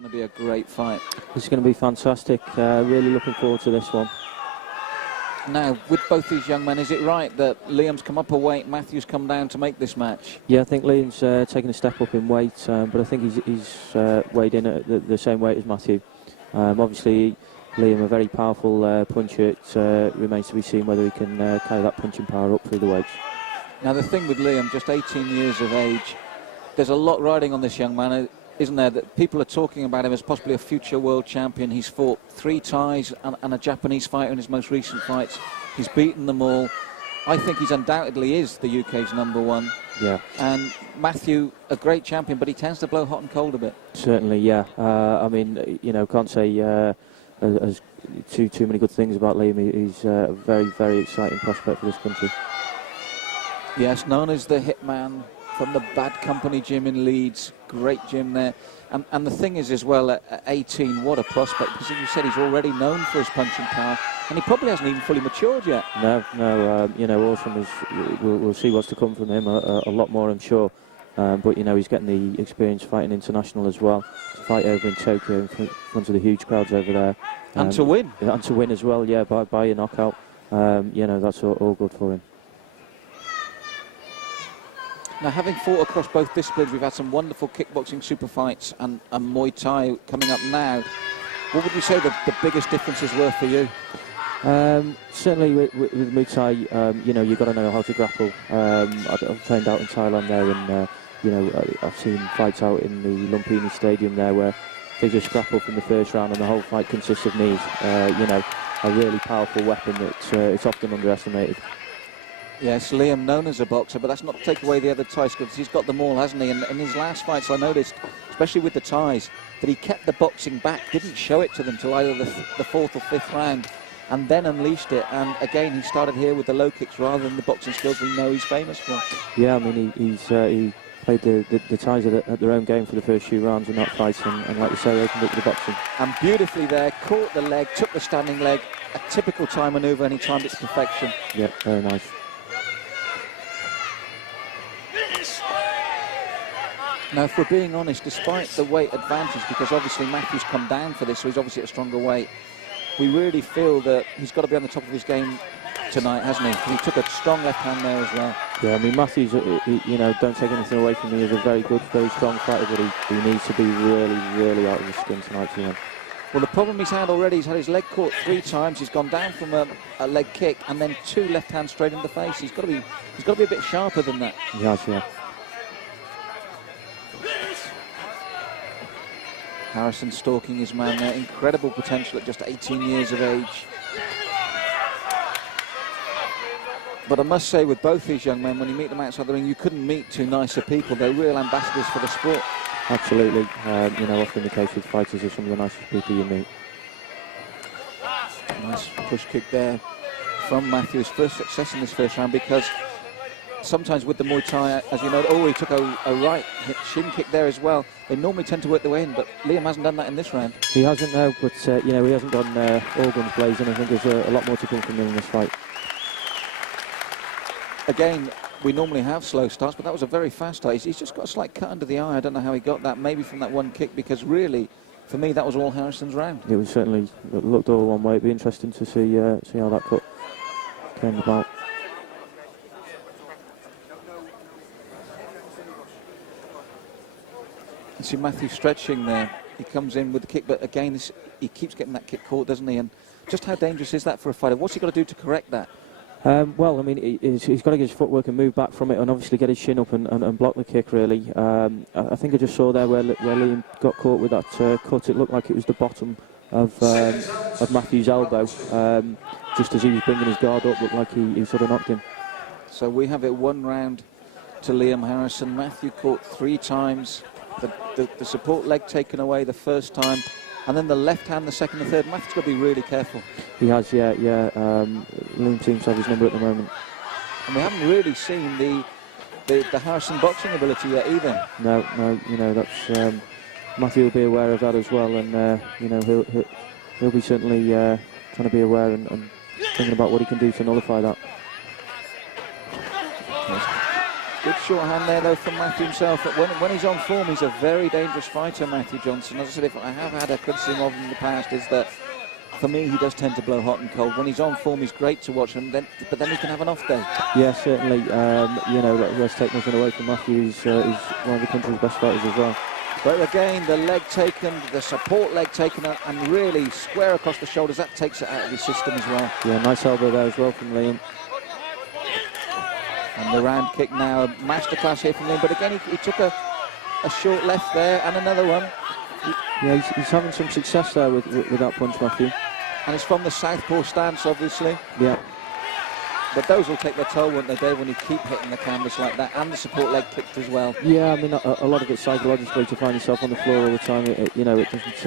going to be a great fight. This is going to be fantastic. Really looking forward to this one. Now, with both these young men, is it right that Liam's come up a weight, Mathew's come down to make this match? Yeah, I think Liam's taken a step up in weight, but I think he's weighed in at the same weight as Mathew. Obviously, Liam, a very powerful puncher. It remains to be seen whether he can carry that punching power up through the weights. Now, the thing with Liam, just 18 years of age, there's a lot riding on this young man, isn't there? That people are talking about him as possibly a future world champion. He's fought 3 Thais and a Japanese fighter in his most recent fights. He's beaten them all. I think he's undoubtedly is the UK's #1. Yeah. And Mathew, a great champion, but he tends to blow hot and cold a bit. Certainly, yeah. I mean, you know, can't say as too many good things about Liam. He's a very, very exciting prospect for this country. Yes, known as the Hitman from the Bad Company gym in Leeds. Great gym there. And the thing is as well, at 18, what a prospect, because as you said, he's already known for his punching power, and he probably hasn't even fully matured yet. No, you know, awesome. We'll see what's to come from him, a lot more, I'm sure. But, you know, he's getting the experience fighting international as well. To fight over in Tokyo in front of the huge crowds over there. And to win. And to win as well, yeah, by a knockout. You know, that's all good for him. Now, having fought across both disciplines, we've had some wonderful kickboxing super fights and Muay Thai coming up now. What would you say the biggest differences were for you? Certainly with Muay Thai, you know, you've got to know how to grapple. I've trained out in Thailand there, and you know, I've seen fights out in the Lumpini Stadium there where they just grapple from the first round and the whole fight consists of knees. You know, a really powerful weapon that it's often underestimated. Yes, Liam known as a boxer, but that's not to take away the other Thai skills. He's got them all, hasn't he? And in his last fights, I noticed, especially with the Thais, that he kept the boxing back, didn't show it to them till either the 4th or 5th round, and then unleashed it. And again, he started here with the low kicks rather than the boxing skills we know he's famous for. Yeah, I mean, he played the Thais at their own game for the first few rounds in that fight, and like you say, opened up the boxing. And beautifully there, caught the leg, took the standing leg, a typical Thai manoeuvre, and he timed it to perfection. Yeah, very nice. Now, if we're being honest, despite the weight advantage, because obviously Mathew's come down for this, so he's obviously at a stronger weight, we really feel that he's got to be on the top of his game tonight, hasn't he? He took a strong left hand there as well. Yeah, I mean, Mathew's, you know, don't take anything away from me, he's a very good, very strong fighter, but he needs to be really, really out of his skin tonight, you know. Well, the problem he's had already, he's had his leg caught 3 times, he's gone down from a leg kick, and then 2 left hands straight in the face. He's got to be a bit sharper than that. Yes, yeah. Harrison stalking his man there. Incredible potential at just 18 years of age. But I must say, with both these young men, when you meet them outside the ring, you couldn't meet 2 nicer people. They're real ambassadors for the sport. Absolutely. You know, often the case with fighters are some of the nicest people you meet. Nice push kick there from Mathew. His first success in this first round, because sometimes with the Muay Thai, as you know, he took a right shin kick there as well. They normally tend to work their way in, but Liam hasn't done that in this round. He hasn't, no, but you know, he hasn't gone all guns blazing. I think there's a lot more to come from him in this fight. Again, we normally have slow starts, but that was a very fast start. He's just got a slight cut under the eye. I don't know how he got that, maybe from that one kick, because really, for me, that was all Harrison's round. It was certainly, it looked all one way. It'd be interesting to see how that cut came about. You see Mathew stretching there. He comes in with the kick, but again, he keeps getting that kick caught, doesn't he? And just how dangerous is that for a fighter? What's he got to do to correct that? Well, I mean, he's got to get his footwork and move back from it, and obviously get his shin up and block the kick, really. I think I just saw there where Liam got caught with that cut. It looked like it was the bottom of Mathew's elbow. Just as he was bringing his guard up, looked like he sort of knocked him. So we have it 1 round to Liam Harrison. Mathew caught 3 times. The support leg taken away the first time, and then the left hand the second and third. Mathew's got to be really careful. He has, yeah. Liam seems to have his number at the moment. And we haven't really seen the Harrison boxing ability yet either. No, you know, that's Mathew will be aware of that as well, and you know, he'll be certainly trying to be aware and thinking about what he can do to nullify that. Good shorthand there, though, from Mathew himself. But when he's on form, he's a very dangerous fighter, Mathew Johnson. As I said, if I have had a criticism of him in the past, is that for me, he does tend to blow hot and cold. When he's on form, he's great to watch, but then he can have an off day. Yeah, certainly. You know, let's take nothing away from Mathew. He's one of the country's best fighters as well. But again, the leg taken, the support leg taken, and really square across the shoulders, that takes it out of his system as well. Yeah, nice elbow there as well from Liam. And the round kick now, a masterclass here from Liam. But again, he took a short left there and another one. Yeah, he's having some success there with that punch, Mathew. And it's from the southpaw stance, obviously. Yeah. But those will take their toll, won't they, Dave, when you keep hitting the canvas like that, and the support leg kicked as well. Yeah, I mean, a lot of it psychologically, to find yourself on the floor all the time. You know, it doesn't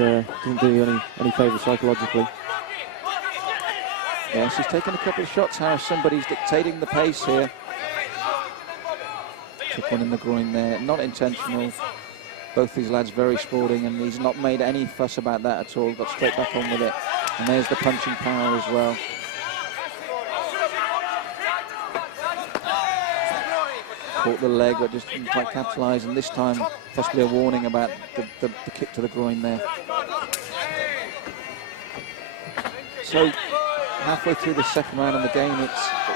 do you any favours psychologically. Yes, he's taking a couple of shots, Harrison, but he's dictating the pace here. Took one in the groin there, not intentional. Both these lads very sporting, and he's not made any fuss about that at all. Got straight back on with it. And there's the punching power as well. Caught the leg, but just didn't quite capitalise, and this time possibly a warning about the kick to the groin there. So halfway through the second round of the game,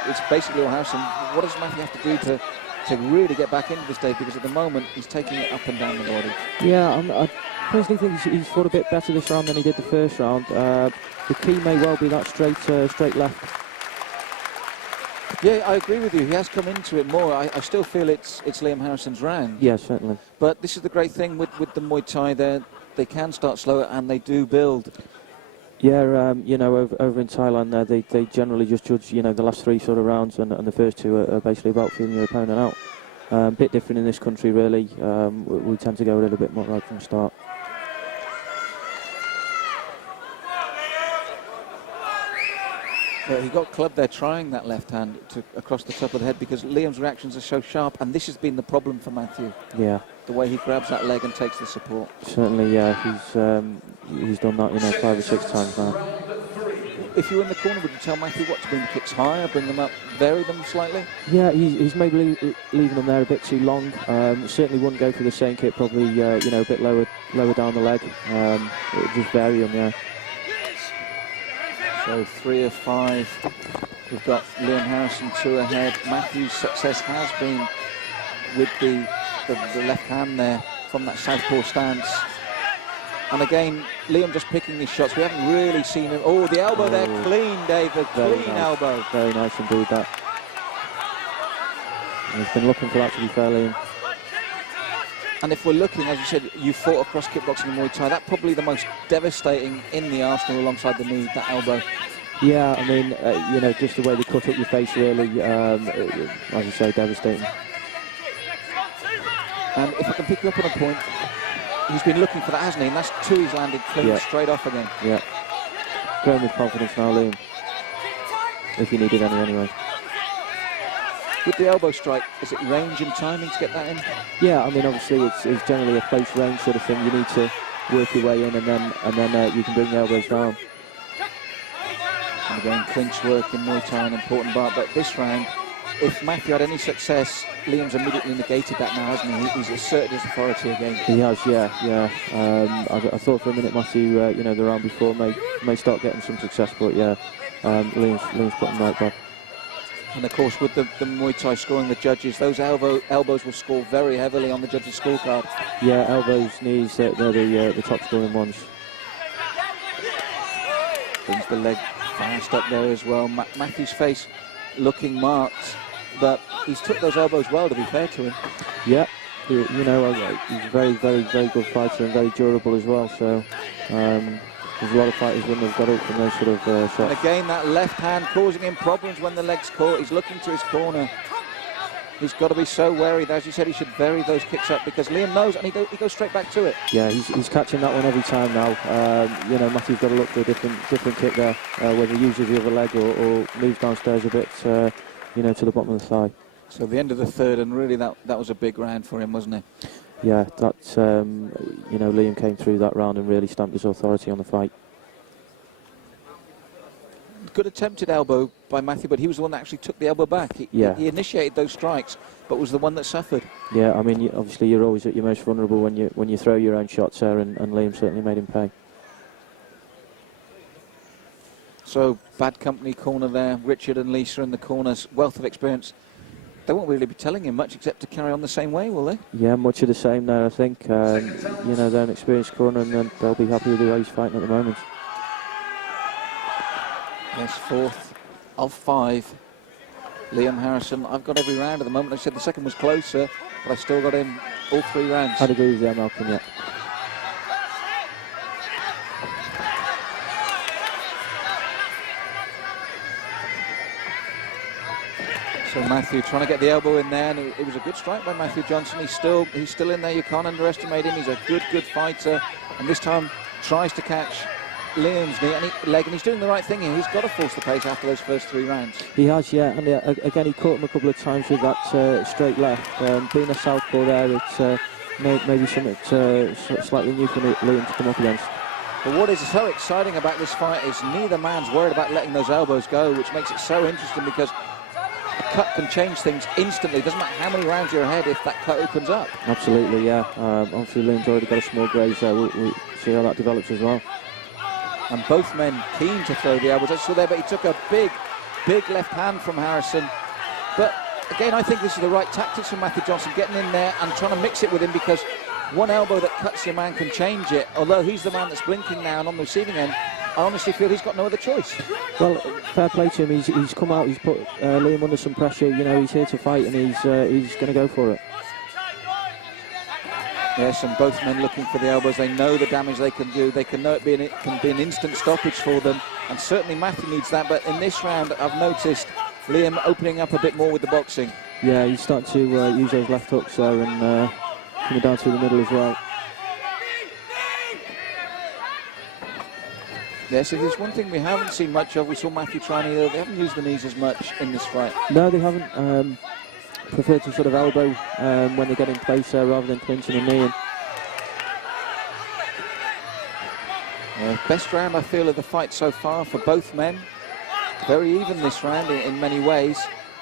it's basically all house. And what does Mathew have to do to really get back into this, Dave? Because at the moment he's taking it up and down the body. Yeah, I personally think he's fought a bit better this round than he did the first round. The key may well be that straight left. Yeah, I agree with you. He has come into it more. I still feel it's Liam Harrison's round. Yeah, certainly. But this is the great thing with the Muay Thai. They can start slower and they do build. Yeah, you know, over in Thailand, they generally just judge, you know, the last three sort of rounds, and the first two are basically about feeling your opponent out. A bit different in this country, really. We tend to go a little bit more right from the start. He got clubbed there trying that left hand across the top of the head, because Liam's reactions are so sharp, and this has been the problem for Mathew. Yeah. The way he grabs that leg and takes the support. Certainly, yeah. He's done that, you know, 5 or 6 times now. If you were in the corner, would you tell Mathew what to bring the kicks higher, bring them up, vary them slightly? Yeah, he's maybe leaving them there a bit too long. Certainly wouldn't go for the same kick, probably, you know, a bit lower down the leg. Just vary them, yeah. So 3 of 5. We've got Liam Harrison 2 ahead. Mathew's success has been with the left hand there from that southpaw stance. And again, Liam just picking his shots. We haven't really seen him. Oh, the elbow there, clean, David, clean nice. Elbow. Very nice indeed, that. And he's been looking for that, to be fair, Liam. And if we're looking, as you said, you fought across kickboxing and Muay Thai. That's probably the most devastating in the arsenal alongside the knee, that elbow. Yeah, I mean, you know, just the way they cut up your face, really, as you say, devastating. And if I can pick you up on a point, he's been looking for that, hasn't he? And that's 2 he's landed clean straight off again. Yeah. Growing with confidence now, Liam. If you needed any anyway. With the elbow strike, is it range and timing to get that in? Yeah, I mean, obviously it's generally a close range sort of thing. You need to work your way in, and then you can bring the elbows down. And again, clinch work in Muay Thai, an important part. But this round, if Mathew had any success, Liam's immediately negated that now, hasn't he? He's asserted his authority again. He has, yeah. I thought for a minute Mathew, you know, the round before may start getting some success, but yeah, Liam's put him right back. And of course, with the Muay Thai scoring, the judges, those elbows will score very heavily on the judges' scorecard. Yeah, elbows, knees, they're the top scoring ones. Brings the leg fast up there as well. Mathew's face looking marked, but he's took those elbows well, to be fair to him. Yeah, you know, he's a very, very, very good fighter and very durable as well, so there's a lot of fighters when they've got up from those sort of shots. And again, that left hand causing him problems when the leg's caught. He's looking to his corner. He's got to be so wary. As you said, he should vary those kicks up, because Liam knows, and he goes straight back to it. Yeah, he's catching that one every time now. You know, Mathew's got to look for a different kick there, whether he uses the other leg or moves downstairs a bit, you know, to the bottom of the thigh. So the end of the third, and really that was a big round for him, wasn't it? Yeah, that's, you know, Liam came through that round and really stamped his authority on the fight. good attempted elbow by Mathew, but he was the one that actually took the elbow back. He initiated those strikes, but was the one that suffered. Yeah, I mean, obviously you're always at your most vulnerable when you throw your own shots there, and Liam certainly made him pay. So, bad company corner there. Richard and Lisa in the corners, wealth of experience. They won't really be telling him much except to carry on the same way, will they? Yeah, much of the same there, I think. You know, they're an experienced corner, and they'll be happy with the way he's fighting at the moment. Yes, 4th of 5. Liam Harrison, I've got every round at the moment. I said the second was closer, but I still got him all 3 rounds. I'd agree with you, Malcolm, yeah. So Mathew trying to get the elbow in there, and it was a good strike by Mathew Johnson. He's still in there. You can't underestimate him. He's a good fighter, and this time tries to catch Liam's leg, and he's doing the right thing here. He's got to force the pace after those first 3 rounds. He has, yeah, and again he caught him a couple of times with that straight left. Being a southpaw there, it's maybe something slightly new for Liam to come up against. But what is so exciting about this fight is neither man's worried about letting those elbows go, which makes it so interesting because a cut can change things instantly. It doesn't matter how many rounds you're ahead if that cut opens up. Absolutely, yeah. Obviously Liam's already got a small graze there. We'll see how that develops as well. And both men keen to throw the elbows. I saw there, but he took a big left hand from Harrison. But again, I think this is the right tactics from Mathew Johnson, getting in there and trying to mix it with him, because one elbow that cuts your man can change it. Although he's the man that's blinking now and on the receiving end, I honestly feel he's got no other choice. Well, fair play to him. He's come out, he's put Liam under some pressure. You know, he's here to fight, and he's going to go for it. Yes, and both men looking for the elbows. They know the damage they can do. They can know it can be an instant stoppage for them. And certainly Mathew needs that. But in this round, I've noticed Liam opening up a bit more with the boxing. Yeah, he's starting to use those left hooks there and coming down through the middle as well. Yes, if there's one thing we haven't seen much of, we saw Mathew trying either. They haven't used the knees as much in this fight. No, they haven't. Prefer to sort of elbow when they get in place there rather than clinching a knee. Best round, I feel, of the fight so far for both men. Very even this round in many ways,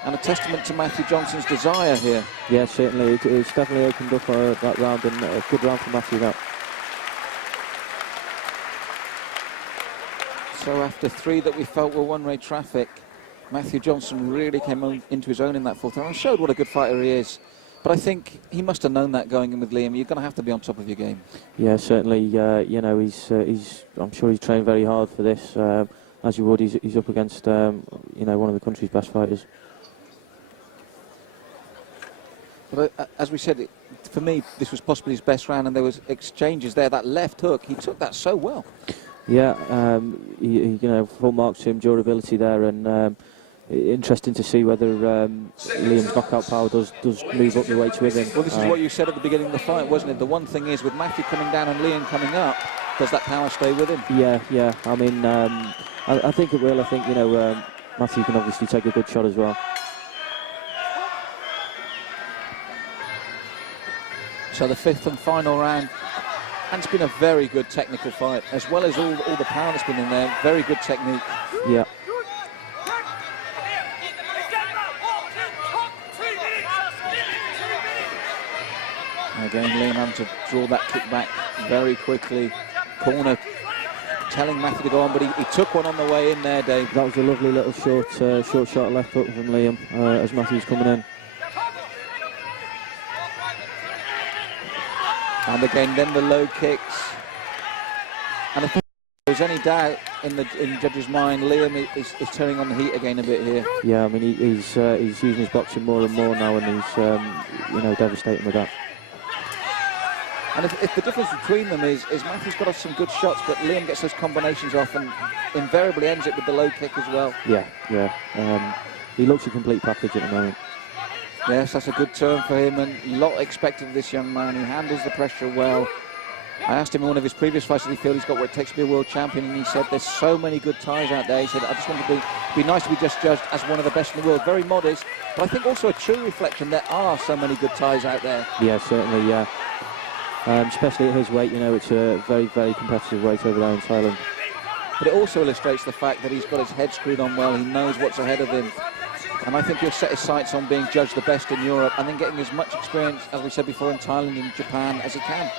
and a testament to Mathew Johnson's desire here. Yeah, certainly. It's definitely opened up that round, and a good round for Mathew, that. So after 3 that we felt were one-way traffic, Mathew Johnson really came into his own in that 4th round and showed what a good fighter he is. But I think he must have known that going in with Liam. You're going to have to be on top of your game. Yeah, certainly. You know, I'm sure he's trained very hard for this. As you would, he's up against you know, one of the country's best fighters. But as we said, for me, this was possibly his best round, and there was exchanges there. That left hook, he took that so well. Yeah, you know, full marks to him, durability there, and interesting to see whether Liam's knockout power does move up the weights with him. Well, this is what you said at the beginning of the fight, wasn't it? The one thing is, with Mathew coming down and Liam coming up, does that power stay with him? Yeah. I mean, I think it will. I think, you know, Mathew can obviously take a good shot as well. So the 5th and final round. And it's been a very good technical fight, as well as all the power that's been in there. Very good technique. Yeah. Again, Liam having to draw that kick back very quickly. Corner telling Mathew to go on, but he took one on the way in there, Dave. That was a lovely little short shot left hook from Liam as Mathew's coming in. And again, then the low kicks. And if there's any doubt in the judge's mind, Liam is turning on the heat again a bit here. Yeah, I mean, he's using his boxing more and more now, and he's you know, devastating with that. And if the difference between them is Mathew's got some good shots, but Liam gets those combinations off and invariably ends it with the low kick as well. Yeah. He looks a complete package at the moment. Yes, that's a good turn for him, and a lot expected of this young man. He handles the pressure well. I asked him in one of his previous fights, did he feel he's got what it takes to be a world champion, and he said there's so many good Thais out there. He said, I just want to be nice to be just judged as one of the best in the world. Very modest, but I think also a true reflection. There are so many good Thais out there. Yeah, certainly, yeah. Especially at his weight, you know, it's a very, very competitive weight over there in Thailand. but it also illustrates the fact that he's got his head screwed on well. He knows what's ahead of him. And I think he'll set his sights on being judged the best in Europe and then getting as much experience, as we said before, in Thailand and Japan as he can.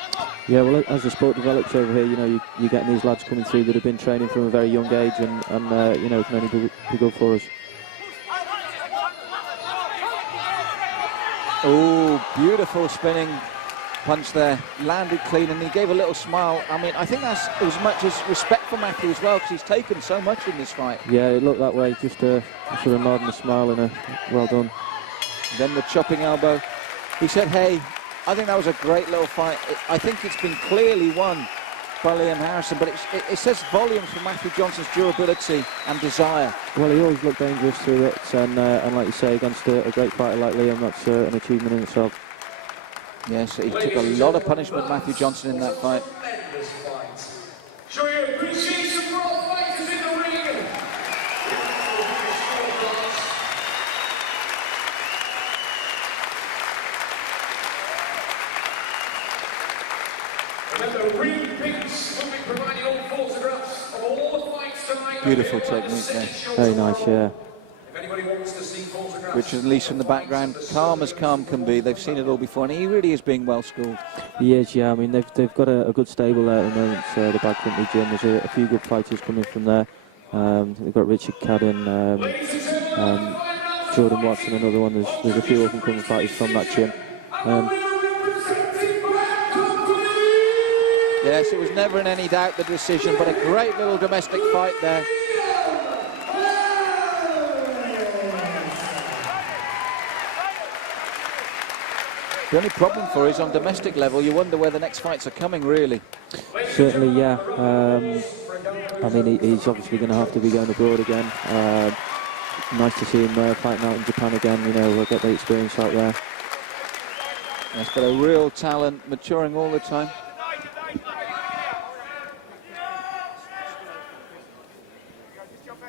Yeah, well, as the sport develops over here, you know, you're getting these lads coming through that have been training from a very young age, and you know, it can only be good for us. Oh, beautiful spinning punch there, landed clean, and he gave a little smile. I mean, I think that's as much as respect for Mathew as well, because he's taken so much in this fight. Yeah, it looked that way, just a sort of nod and a smile and a well done. Then the chopping elbow. He said, hey, I think that was a great little fight. I think it's been clearly won by Liam Harrison, but it says volumes for Mathew Johnson's durability and desire. Well, he always looked dangerous through it, and like you say, against a great fighter like Liam, that's an achievement in itself. Yes, he took a lot of punishment, Mathew Johnson, in that fight. Show you appreciation for all fighters in the ring. Remember, ring picks will be providing all photographs of all the fights tonight. Beautiful technique there. Very nice, yeah. If anybody wants to see photographs, Richard Lee's in the background, calm as calm can be. They've seen it all before, and he really is being well schooled. He is, yeah. I mean, they've got a good stable there at the moment, the Bad Company Gym. There's a few good fighters coming from there. They've got Richard Cadden, Jordan Watson, another one. There's a few up and coming fighters from that gym. Yes, it was never in any doubt the decision, but a great little domestic fight there. The only problem for is on domestic level, you wonder where the next fights are coming, really. Certainly, yeah. I mean, he's obviously going to have to be going abroad again. Nice to see him fighting out in Japan again, you know, get the experience out there. Yes, but a real talent, maturing all the time.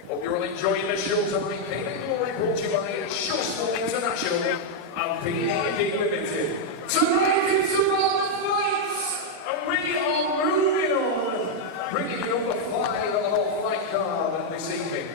hope you're all enjoying the show tonight. Payment Glory brought to you by Showsport International and PAD Limited. Tonight it's about the fights, and we are moving on, bringing you number 5 on our fight card this evening.